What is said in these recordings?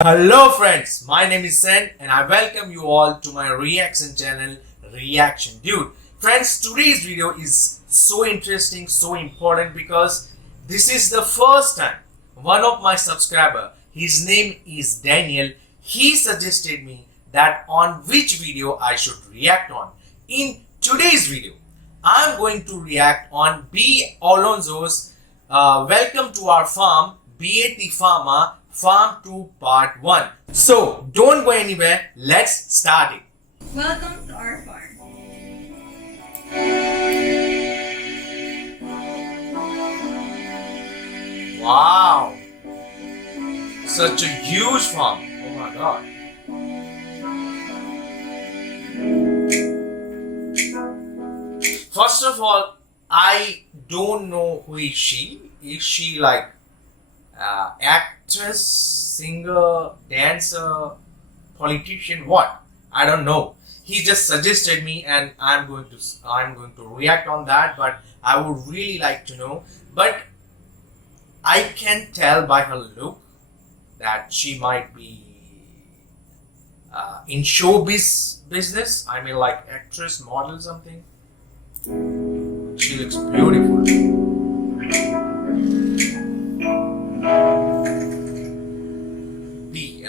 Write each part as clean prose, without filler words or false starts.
Hello friends, my name is Sen and I welcome you all to my reaction channel Reaction Dude. Friends, today's video is so interesting, so important because this is the first time one of my subscriber, his name is Daniel, he suggested me that on which video I should react on. In today's video, I'm going to react on Bea Alonzo's Welcome to Our Farm, Beati Firma Farm 2 Part 1. So, don't go anywhere, let's start it. Welcome to our farm. Wow! Such a huge farm. Oh my god. First of all, I don't know who is she. Is she like actress, singer, dancer, politician, what? I don't know. He just suggested me and I'm going to react on that, but I would really like to know. But I can tell by her look that she might be in showbiz business. I mean like actress, model, something. She looks beautiful.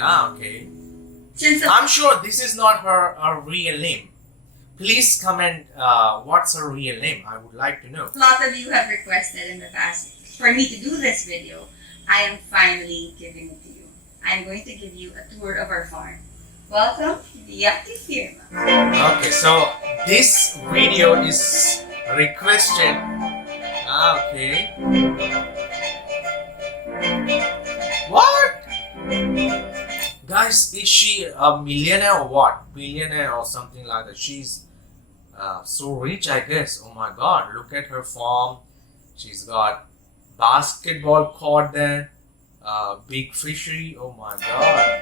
Okay. I'm sure this is not her real name. Please comment what's her real name. I would like to know. A lot of you have requested in the past for me to do this video. I am finally giving it to you. I'm going to give you a tour of our farm. Welcome to Beati Firma. Okay, so this video is requested. Okay. What? Guys, is she a millionaire or what? Billionaire or something like that. She's so rich, I guess. Oh my god, look at her farm. She's got basketball court there. Big fishery. Oh my god.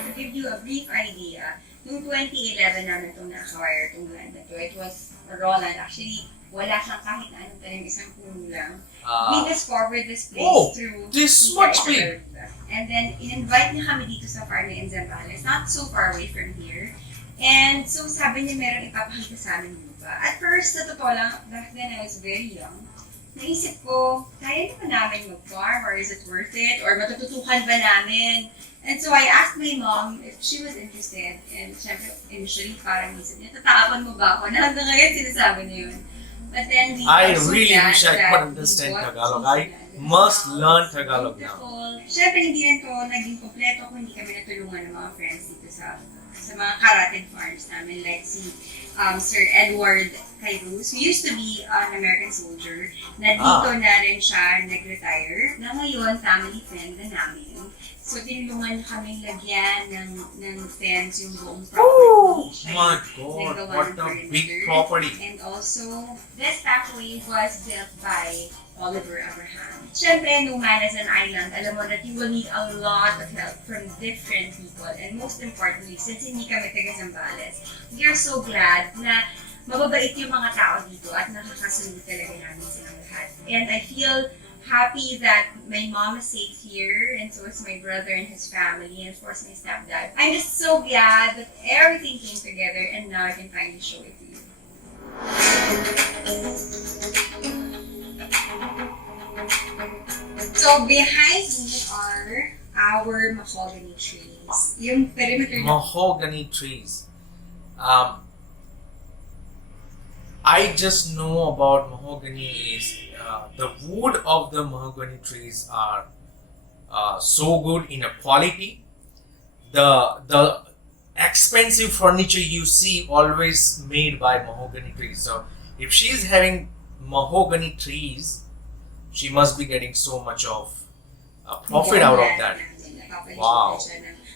To give you a brief idea, noong 2011 namin itong na-acquire itong land na ito. It was raw land. Actually, wala siyang kahit na anong tanim, isang puno lang. We discovered this place through this much big. And then, in-invite niya kami dito sa farm in Zambales. Not so far away from here. And so, sabi niya meron ipapakita sa amin lupa. At first, sa totoo lang, back then I was very young. Naisip ko, kaya naman namin mag-farm or is it worth it? Or matututukan ba namin? And so I asked my mom if she was interested. And syempre, initially, parang isip niya, tataapan mo ba ako? Na hanggang ngayon, sinasabi niya yun. But then I really wish I could understand Tagalog. I must learn Tagalog now. Siyempre, hindi rin to naging kompleto kung hindi kami natulungan ng mga friends dito sa mga karated farms namin. Like si Sir Edward Cairuz, who used to be an American soldier, na dito na rin siya nag-retire, na ngayon family friend na namin. So, tinulungan kami lagyan ng fence yung buong property. Oh my god, what a big property. And also, this pathway was built by Oliver Abraham. Siyempre, no man as an island, alam mo that you will need a lot of help from different people. And most importantly, since hindi kami taga Zambales, we are so glad na mababait yung mga tao dito at nakakasunod talaga namin silang lahat. And I feel happy that my mom is safe here, and so is my brother and his family, and of course my stepdad. I'm just so glad that everything came together, and now I can finally show it to you. So behind me are our mahogany trees. Yung perimeter. Mahogany trees. I just know about mahogany is the wood of the mahogany trees are so good in a quality. The expensive furniture you see always made by mahogany trees. So if she's having mahogany trees, she must be getting so much of profit out of that. Wow.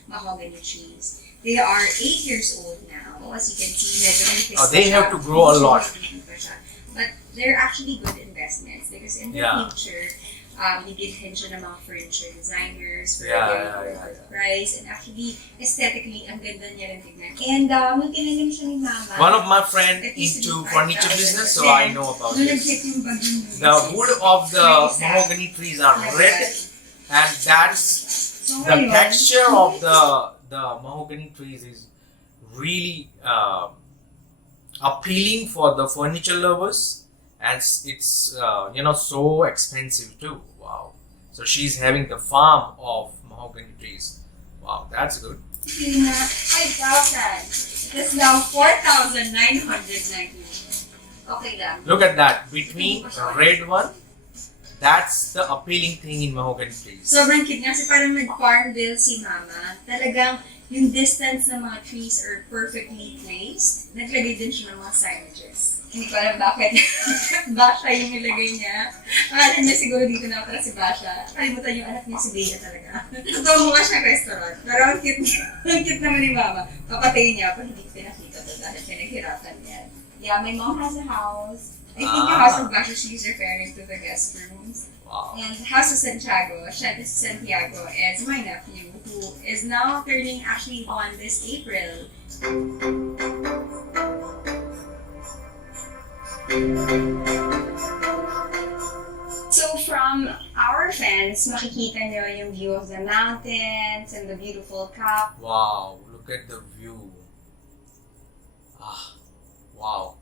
Mahogany trees. They are 8 years old now. As you can see, they have to grow a lot. But they're actually good investments because in the future, bigilhin siya ng mga furniture designers for Yeah, a very yeah, good yeah, yeah. price. And actually, aesthetically, ang ganda niya rin tignan. And may kinilim siya ni Mama. One of my friend That used to into be furniture 5,000. business, so Then, I know about nung this. nag-hit yung bagyong The wood of the Very sad. mahogany trees are red, and that's So the ngayon, texture of the mahogany trees is really appealing for the furniture lovers, and it's so expensive too. Wow! So she's having the farm of mahogany trees. Wow, that's good. Yun na, 5,000. It is now 4,990. Okay lang. Look at that between the red one. That's the appealing thing in mahogany trees. Sobrang cute nga kasi parang nag-farm bill si Mama. Talagang yung distance ng mga trees are perfectly placed. Naglagay din siya ng mga signages. Hindi ko alam bakit. Basha yung nilagay niya. Akala niya siguro dito na para si Basha. Kalimutan yung anak niya si Bea talaga. Totoo mukha siyang restaurant. Pero ang cute niya. Ang cute naman ni Mama. Papatayin niya ako, hindi ko pinakita to dahil pinaghirapan niya. Yeah, my mom has a house. I think the house of Basha, she's referring to the guest rooms. Wow. And House of Santiago, Santiago is my nephew who is now turning actually 1 this April. So from our fence, makikita nyo yung view of the mountains and the beautiful cap. Wow, look at the view. Wow.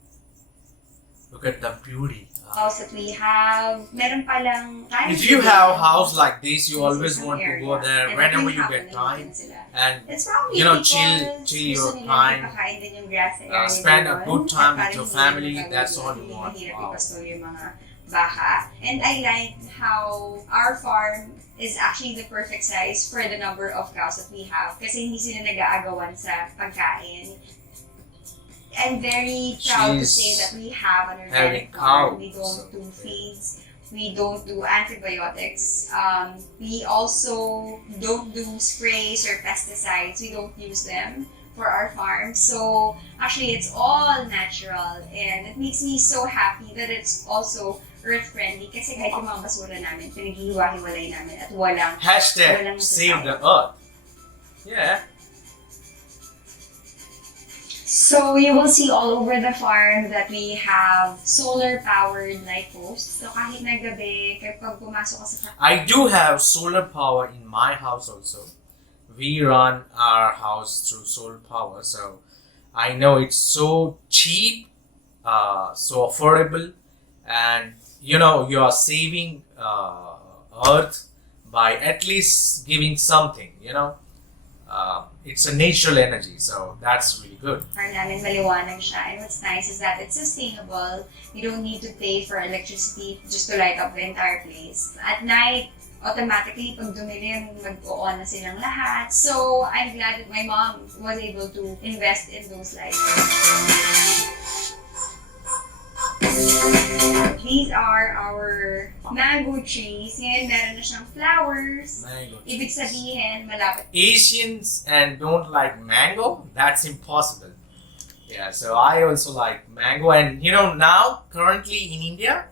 Look at the beauty. House that we have. Meron palang If you have a house like this, you always want to go there whenever you get time and chill your time, spend a good time with your family. That's all you want. Wow. And I like how our farm is actually the perfect size for the number of cows that we have. Kasi hindi sila nag-aagawan sa pagkain. I'm very proud to say that we have an organic farm. We don't do feeds. We don't do antibiotics. We also don't do sprays or pesticides. We don't use them for our farm. So actually, it's all natural, and it makes me so happy that it's also earth-friendly. Kasi kahit yung mga basura namin, pinaghihiwa-hiwalay namin at walang #save the earth. Yeah. So you will see all over the farm that we have solar-powered light posts. So kahit na gabi, kapag pumasok ka sa farm, I do have solar power in my house also. We run our house through solar power, so I know it's so cheap, so affordable, and you are saving earth by at least giving something. It's a natural energy, so that's really good. farm namin maliwanag siya. And what's nice is that it's sustainable. You don't need to pay for electricity just to light up the entire place. At night, automatically, pag dumilim, mag-on na silang lahat. So, I'm glad that my mom was able to invest in those lights. These are our mango trees. Ngayon, meron na siyang flowers. Mango Ibig trees. sabihin, malapit. Asians and don't like mango? That's impossible. Yeah, so I also like mango, and now currently in India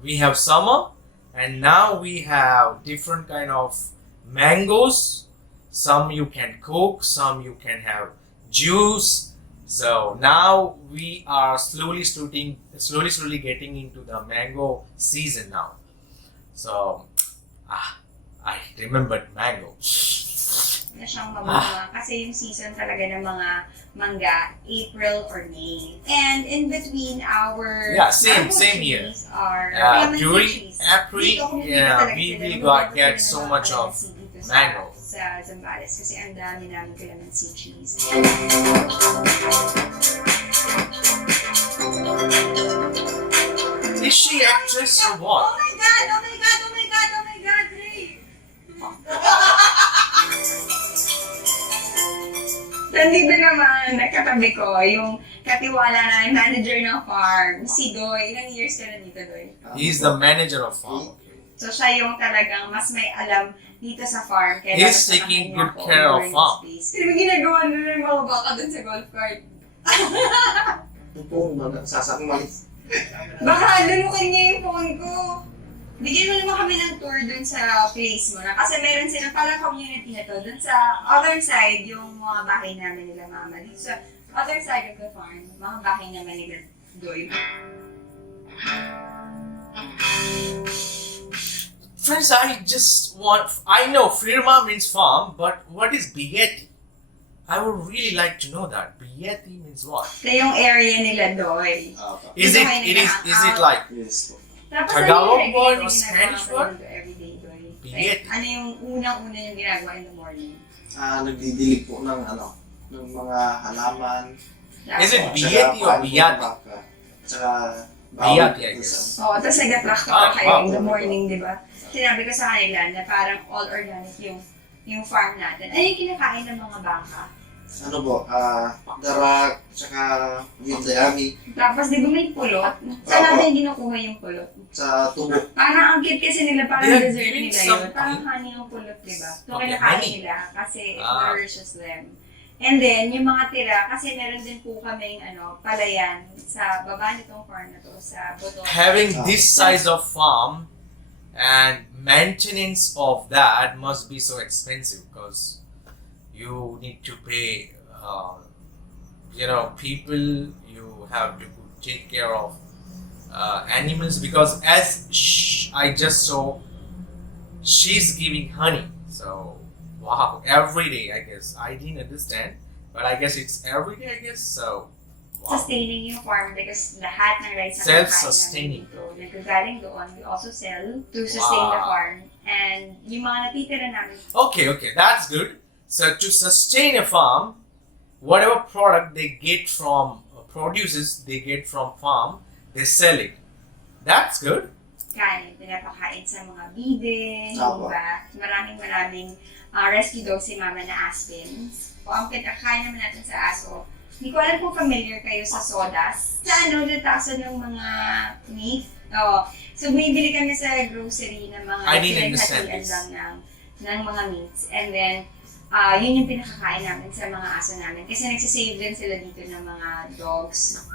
we have summer, and now we have different kind of mangoes. Some you can cook, some you can have juice. So now we are slowly getting into the mango season now. So I remembered mango. Na siyang mabunga kasi yung season talaga ng mga mangga, April or May. And in between our same here. trees are During April, we get so much of mango. Sa Zambales kasi ang dami namin calamansi trees. Is she actress or what? Oh my God! Oh my God! Oh my God! Oh my God! Ray! Nandito naman, nakatabi ko, yung katiwala na manager ng farm, si Doy. Ilang years ka na dito, Doy? He's the manager of farm. So siya yung talagang mas may alam dito sa farm. Kaya He's taking good care of farm. Kasi may ginagawa na ng mga baka dun sa golf cart. Ito, sasak malis. Baka lunukin niya yung phone ko. bigyan mo naman kami ng tour dun sa place mo na. Kasi meron silang parang community na to. Dun sa other side, yung mga bahay namin nila mama. Dito sa other side of the farm, mga bahay naman nila doy. Friends, I know Firma means farm, but what is Beati? I would really like to know that. Beati means what? Ito yung area nila doy. Is it like Yes po. Tapos Tagalog ano yung word ginagawa or Spanish ko word? everyday doy? Beati. Ano yung unang-una yung ginagawa in the morning? Nagdidilig po ng ng mga halaman. Is it Tapos- Beati or Beati? Tsaka Beati, I guess. Oo, tapos nag-practical Ah, kayo in the ah. morning, di ba? Sinabi ko sa kanila na parang all organic yung farm natin. Ano yung kinakain ng mga baka? Ano po, darak, tsaka windayami Tapos di ba may pulot? Saan natin ginukuha yung pulot? sa tubo. Parang ang cute kasi nila, parang They are dessert giving nila yun. something. Parang honey yung pulot, di ba? So Okay, kinakain honey. nila kasi it Ah. nourishes them. And then, yung mga tira, kasi meron din po kaming palayan sa baba nitong farm na to, sa buto. Having this size of farm and maintenance of that must be so expensive because you need to pay, people. You have to take care of animals because as I just saw, she's giving honey. So wow, every day I guess. I didn't understand, but I guess it's every day I guess. So wow. Sustaining yung farm because lahat ng rice na Self-sustaining. kinakain namin dito, nagagaling doon, we also sell to sustain the Wow. farm. And yung mga natitira namin, Okay, that's good. So to sustain a farm, whatever product they get from produces they get from farm, they sell it. That's good. kanin, pinapakain sa mga bide, Opo. diba? Maraming rescue dog si mama na Aspens. O ang pinakain naman natin sa aso, hindi ko alam kung familiar kayo sa sodas. Sa lataso ng mga meat. So bumibili kami sa grocery ng mga I didn't understand pinaghatian this. lang ng mga meats. And then, yun yung pinakakain namin sa mga aso namin. Kasi nagsisave din sila dito ng mga dogs.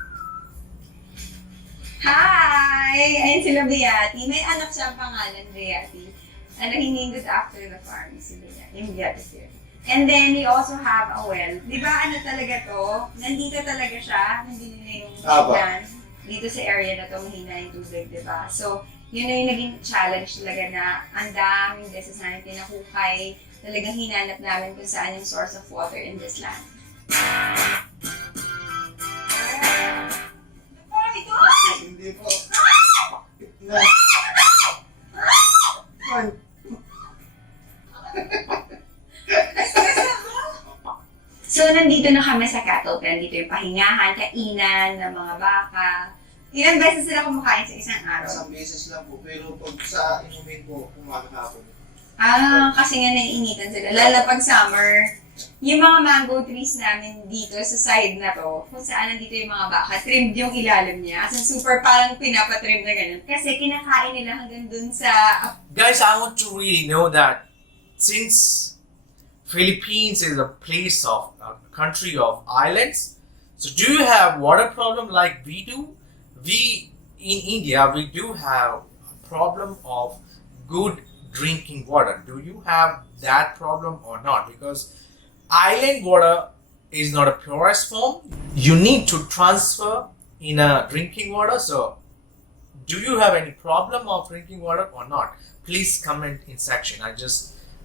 Hi! Ayun sila Beati. May anak siya ang pangalan, Beati. Hininggot after the farm, si Beati. Yung Beati Firma. And then, we also have a well. Di ba talaga to? Nandito talaga siya. Nandito na yung yan. Dito sa area na to, mahina yung tubig, di ba? So, yun na yung naging challenge talaga na ang daming beses namin pinahukay. Talagang hinanap namin kung saan yung source of water in this land. Hindi po. So, nandito na kami sa cattle pen. Dito yung pahingahan, kainan ng mga baka. Ilang beses sila kumakain sa isang araw? Isang beses lang po, pero pag sa inumin po, umaga hapon. Kasi nga naiinitan sila. Lalo pag summer, yung mga mango trees namin dito sa side na to, kung saan nandito yung mga baka, trimmed yung ilalim niya. As in, super parang pinapatrim na ganun. Kasi kinakain nila hanggang dun sa... Guys, I want to really know that since Philippines is a country of islands, so do you have water problem like we do? We in India we do have a problem of good drinking water. Do you have that problem or not? Because island water is not a purest form. You need to transfer in a drinking water. So do you have any problem of drinking water or not? Please comment in section.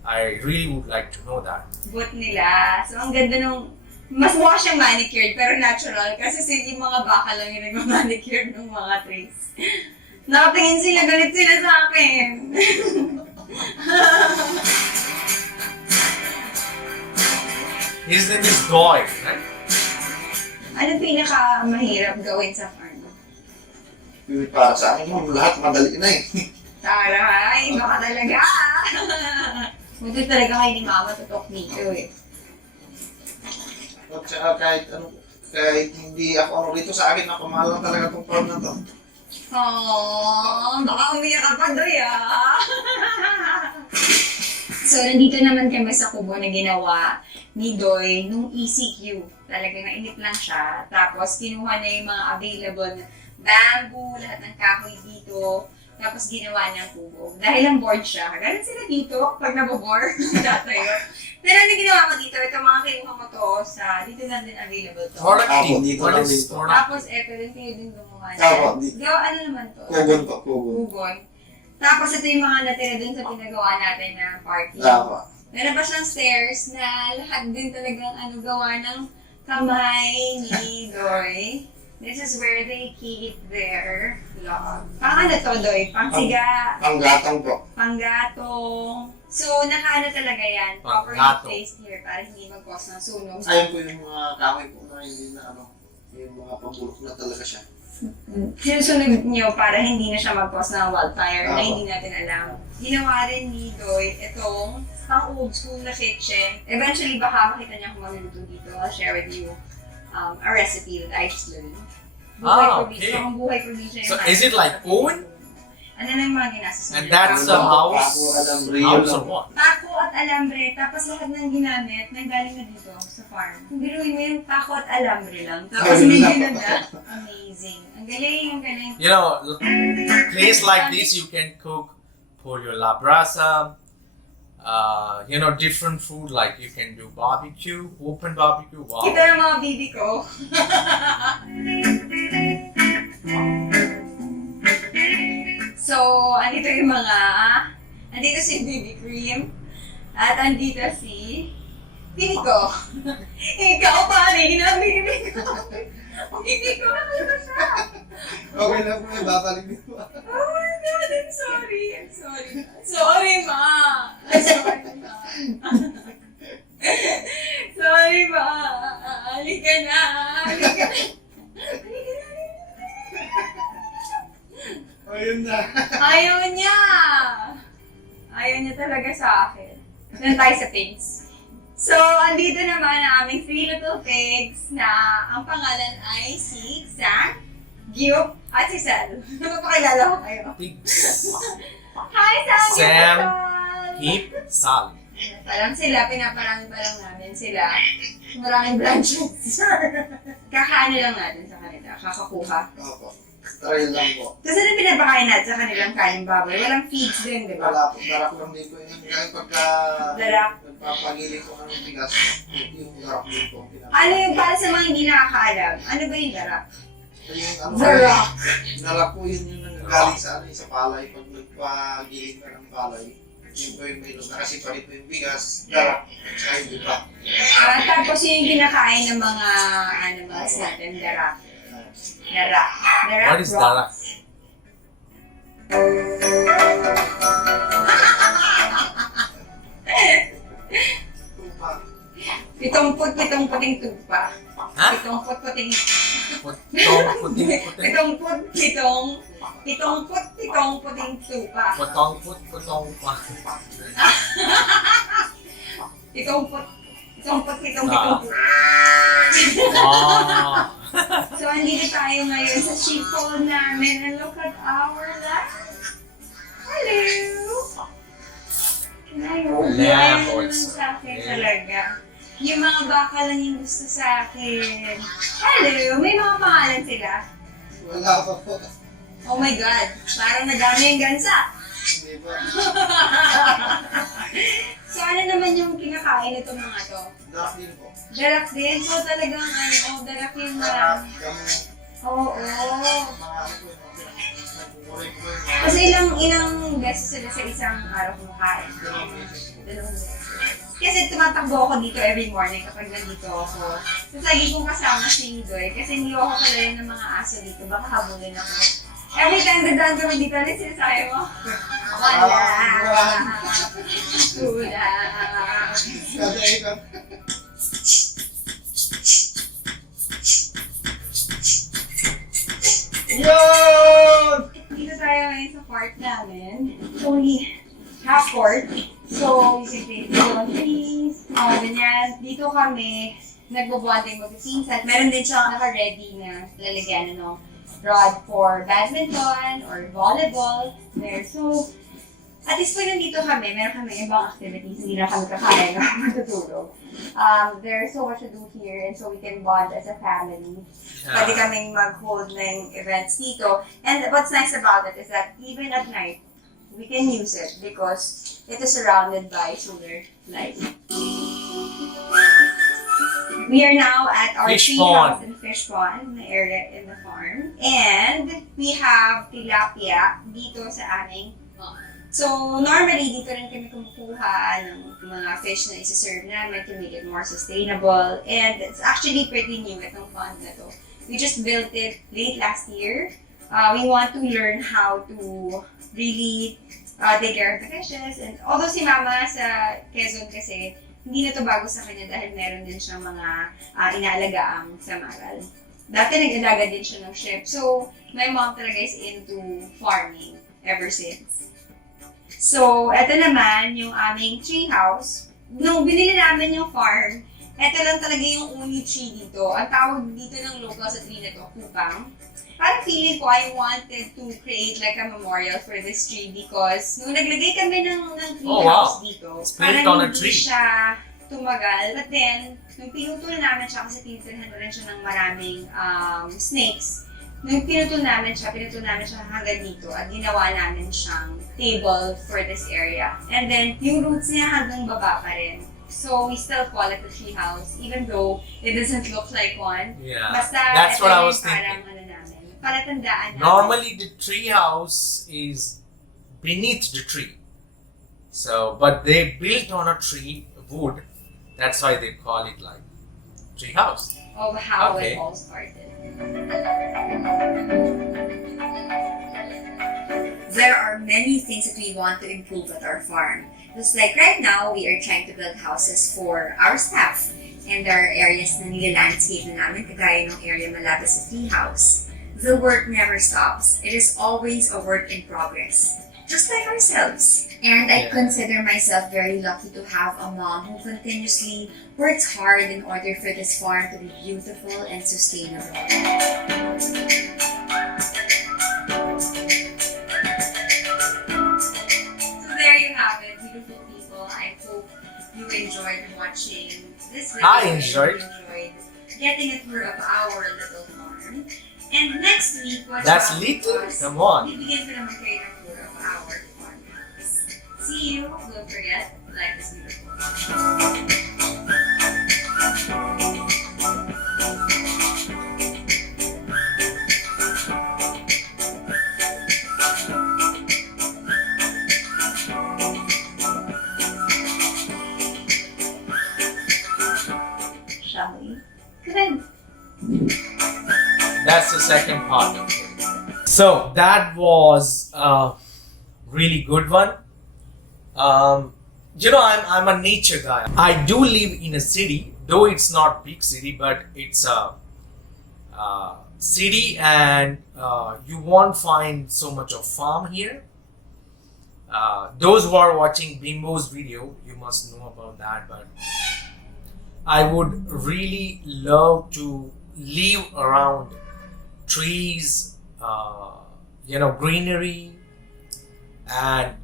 I really would like to know that. Boot nila. So, ang ganda nung... Mas mukha siyang manicured, pero natural. Kasi yung mga baka lang yung nagmamanicure ng mga trees. Nakatingin sila, galit sila sa akin. His name is Doy, right? Ano pinaka-mahirap gawin sa farm? Pero para sa akin, ma'am, lahat madali na eh. Taray, baka talaga. Buti talaga kayo ni Mama tutok dito eh. At saka kahit hindi ako rito sa akin, nakamahal lang talaga itong farm na to. Baka umiyak ka pa doy So, nandito naman kami sa kubo na ginawa ni Doy nung ECQ. Talagang nainip lang siya. Tapos, kinuha na yung mga available na bamboo, lahat ng kahoy dito. Tapos ginawa niyang kubo. Dahil ang bored siya, ganun sila dito pag nabobore, tatayo. Pero ano ginawa ko dito? Ito mga kinuha ko to sa, dito lang din available to. Ako, dito lang din to. Tapos eto din kayo din gumawa Ako, niya. Gawa ano naman to? Kugon po, kugon. Kugon. Tapos ito yung mga natira dun sa pinagawa natin na party. Ako. Meron pa siyang stairs na lahat din talagang gawa ng kamay ni Doy. This is where they keep their log. Pang ano to, Doy? Pangsiga. Panggatong po. Panggatong. So, nakaano talaga yan. Properly placed here para hindi mag-cause ng sunog. Ayun po yung mga kahoy po na hindi na yung mga pabulok na talaga siya. Sinusunod niyo para hindi na siya mag-cause ng wildfire na Ako. hindi natin alam. Ginawa rin ni Doy itong pang old school na kitchen. Eventually, baka makita niya kung maluluto dito. I'll share with you a recipe that I just learned. Okay. Ang buhay probinsya So is it like oven? Ano na yung mga ginastos And niya? that's a house? Ako, alambre, House or what? Pako at alambre, tapos lahat ng ginamit, nanggaling na dito sa farm. Biruin mo yung pako at alambre lang, tapos may ginamit. Amazing. Ang galing, ang galing. You know, place like this you can cook pollo la brasa, different food like you can do barbecue, open barbecue. Wow. Ito yung mga bibi ko. So, andito yung andito si Baby Cream, at andito si Bibi ko. Ikaw pare, ginamit ko. Bibi ko, nakita siya. Okay lang po, babalik dito. Oh my God, I'm sorry. Sorry, ma. Sorry, ma. Sorry, ma. Halika na. Ayun na. Ayaw niya. Ayaw niya talaga sa akin. Doon tayo sa pigs. So, andito naman ang aming 3 little pigs na ang pangalan ay si Sam, Giup, at si Sal. Napapakilala ko kayo. Pigs. Hi, Sam! Sam, Sal! Hip, Sal. Parang sila, pinaparami pa lang namin sila. Maraming branches. Kakaano lang natin sa kanila, kakakuha. Opo. Trail lang po. Kasi ano pinapakain natin sa kanilang kaling baboy? Walang feeds din, di ba? Wala po, darak lang din po. Yung pagka Darak. nagpapagiling ko ng bigas, yung darak din po. Ano yung para sa mga hindi nakakaalam? Ano ba yung darak? Yung Darak. Darak po yun yung nanggagaling sa palay. Pag nagpagiling ka ng palay, yun po yung minum. Nakasipalit po yung bigas, darak, saka yung iba. Tapos yung kinakain ng mga animals natin, darak. Darak. Darak. What is darak? Tupa. Pitong puting tupa. Ha? Pitong puting Potong, puting, puting. pitong puting tupa. Potong, potong, pa. Pitong put. Oh. So, andito tayo ngayon sa sheep fold namin and look at our life. Hello! Can I hold you? Ayaw naman sa akin talaga. Yung mga baka lang yung gusto sa akin. Hello! May mga pangalan sila. Wala pa po. Oh my God! Parang nadami yung gansa. Hindi ba? So, ano naman yung kinakain nito mga to? Darak din po. Darak din. So, talagang darak yung marami. Oo. Kasi ilang beses sila sa isang araw kumakain. Dalawang beses. Kasi tumatakbo ako dito every morning kapag nandito ako. Tapos lagi kong kasama si Doy kasi hindi ako kalala ng mga aso dito. Baka habulin ako. Every time dadaan kami dito, ano sinasabi mo? Wala. Kulang. Kada ikat. Yun! Dito tayo ngayon sa court namin. So, half court. So, you can play trees, ganyan. Dito kami, nagbo-bonding magpipinsan. Meron din siyang naka-ready na lalagyan rod for badminton or volleyball. There. So, at least pag nandito kami, meron kami ibang activities, hindi na kami kakain o matutulog. There's so much to do here and so we can bond as a family. Pwede kaming mag-hold ng events dito. And what's nice about it is that even at night, we can use it because it is surrounded by solar light. We are now at our Fish tree pond. house and fish pond, the area in the farm. And we have tilapia dito sa aming pond. So, normally, dito rin kami kumukuha ng mga fish na isi-serve namin to make it more sustainable. And it's actually pretty new, itong pond na to. We just built it late last year. We want to learn how to really take care of the fishes. And although si Mama sa Quezon kasi, hindi na to bago sa kanya dahil meron din siyang mga inaalagaang samaral. Dati nag-alaga din siya ng shrimp. So, my mom talaga is into farming ever since. So, eto naman yung aming tree house. Nung binili namin yung farm, eto lang talaga yung only tree dito. Ang tawag dito ng local sa tree na to, kupang. Parang feeling ko, I wanted to create like a memorial for this tree because nung naglagay kami ng tree house dito, parang hindi siya tumagal. But then, nung pinutol namin siya, kasi tinitulhan rin siya ng maraming snakes, nung pinutol namin siya hanggang dito at ginawa namin siyang table for this area. And then, yung roots niya hanggang baba pa rin. So, we still call it a tree house, even though it doesn't look like one. Yeah, basta, that's what I was thinking. Palatandaan namin. Normally, the tree house is beneath the tree. So, but they built on a tree, wood. That's why they call it like tree house. Of how Okay. it all started. There are many things that we want to improve at our farm. Just like right now, we are trying to build houses for our staff. And there are areas na nila-landscape na namin, kagaya ng area malapit sa tree house. The work never stops. It is always a work in progress. Just like ourselves. And I consider myself very lucky to have a mom who continuously works hard in order for this farm to be beautiful and sustainable. So there you have it, beautiful people. I hope you enjoyed watching this video. I enjoyed. You enjoyed getting a tour of our little farm. And next week, That's little? Come on. bibigyan ko naman kayo ng tour of our farmhouse. See you. Don't forget, life is beautiful. Shall we? Good. That's the second part. So that was a really good one. I'm a nature guy. I do live in a city, though it's not big city, but it's a city, and you won't find so much of farm here. Those who are watching Bimbo's video, you must know about that, but I would really love to live around trees, greenery, and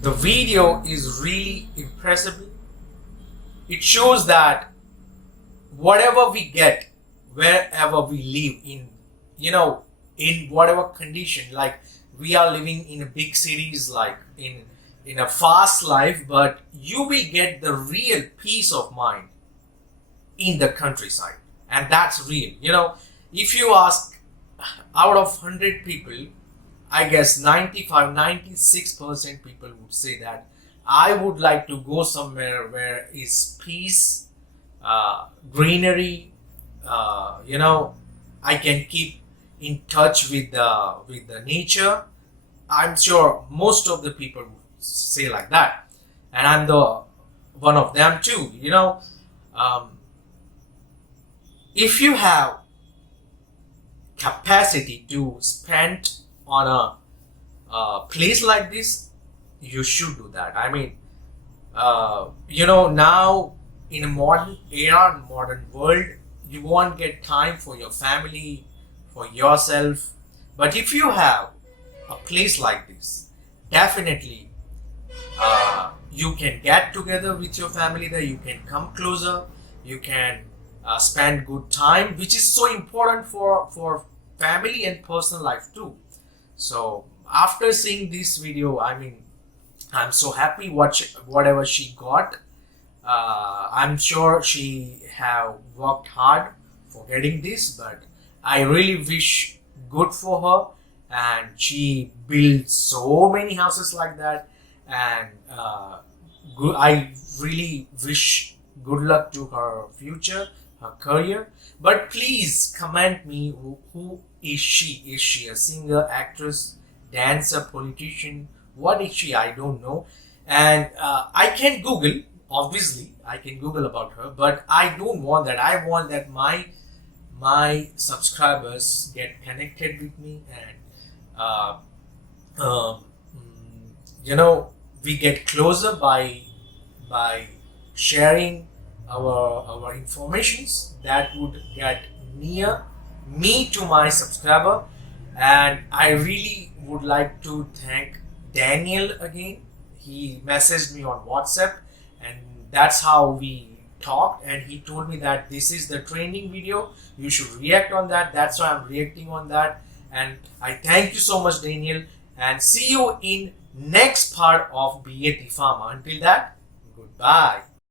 the video is really impressive. It shows that whatever we get, wherever we live in whatever condition, like we are living in a big cities, like in a fast life, but you will get the real peace of mind in the countryside, and that's real. If you ask out of 100 people, I guess 96% people would say that I would like to go somewhere where is peace, greenery, I can keep in touch with the nature. I'm sure most of the people would say like that, and I'm the one of them too. If you have capacity to spend on a place like this, you should do that. I mean, now in a modern era, modern world, you won't get time for your family, for yourself. But if you have a place like this, definitely you can get together with your family there, you can come closer, you can spend good time, which is so important for family and personal life too. So after seeing this video, I mean, I'm so happy whatever she got. I'm sure she have worked hard for getting this, but I really wish good for her. And she built so many houses like that. And I really wish good luck to her future, her career. But please comment me, who is she? Is she a singer, actress, dancer, politician? What is she? I don't know. And I can Google, obviously, I can Google about her, but I don't want that. I want that my subscribers get connected with me, and we get closer by sharing our informations that would get near me to my subscriber. And I really would like to thank Daniel again. He messaged me on WhatsApp, and that's how we talked, and he told me that this is the training video, you should react on that. That's why I'm reacting on that. And I thank you so much, Daniel, and see you in next part of Beati Firma. Until that, goodbye.